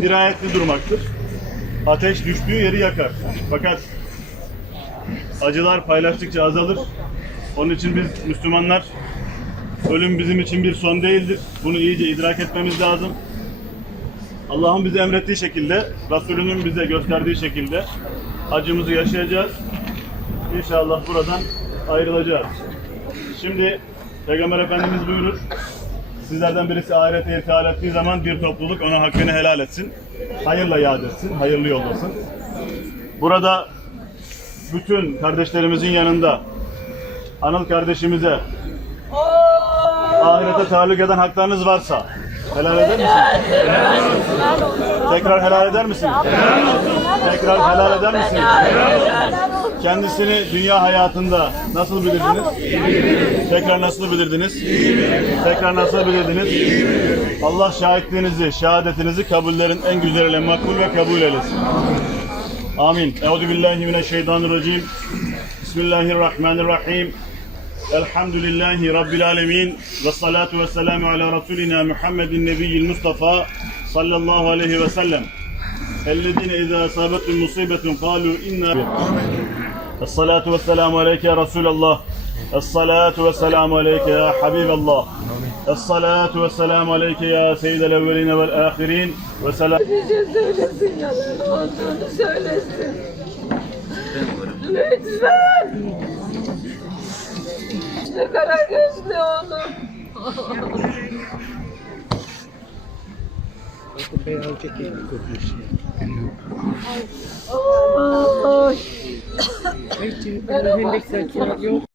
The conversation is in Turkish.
Dirayetli durmaktır. Ateş düştüğü yeri yakar. Fakat acılar paylaştıkça azalır. Onun için biz Müslümanlar ölüm bizim için bir son değildir. Bunu iyice idrak etmemiz lazım. Allah'ın bize emrettiği şekilde, Resulünün bize gösterdiği şekilde acımızı yaşayacağız. İnşallah buradan ayrılacağız. Şimdi Peygamber Efendimiz buyurur. Sizlerden birisi ahirete irtihal ettiği zaman bir topluluk ona hakkını helal etsin. Hayırla yad etsin, hayırlı yollasın. Burada bütün kardeşlerimizin yanında Anıl kardeşimize ahirete tahallük eden haklarınız varsa helal eder misiniz? Tekrar helal eder misiniz? Tekrar helal eder misiniz? Kendisini dünya hayatında nasıl bilirdiniz? Tekrar nasıl bilirdiniz? Tekrar nasıl bilirdiniz? Allah şahitliğinizi, şehadetinizi kabullerin en güzeliyle makbul ve kabul eylesin. Amin. Euzu billahi mineşşeytanirracim. Bismillahirrahmanirrahim. Elhamdülillahi Rabbil alemin. Ve salatu ve selamu ala Resulina Muhammedin Nebiyyil Mustafa sallallahu aleyhi ve sellem. اَلَّذِينَ اِذَا أَصَابَتْهُمْ مُصِيبَةٌ قَالُوا اِنَّا الصلاة والسلام عليك يا رسول الله الصلاة والسلام عليك يا حبيب الله الصلاة والسلام عليك يا سيد الأولين والآخرين وسلام Bir şey söylesin yalan olduğunu söylesin. Lütfen. Ne kara gözlü oğlum. Hiç hendik saçmak yok.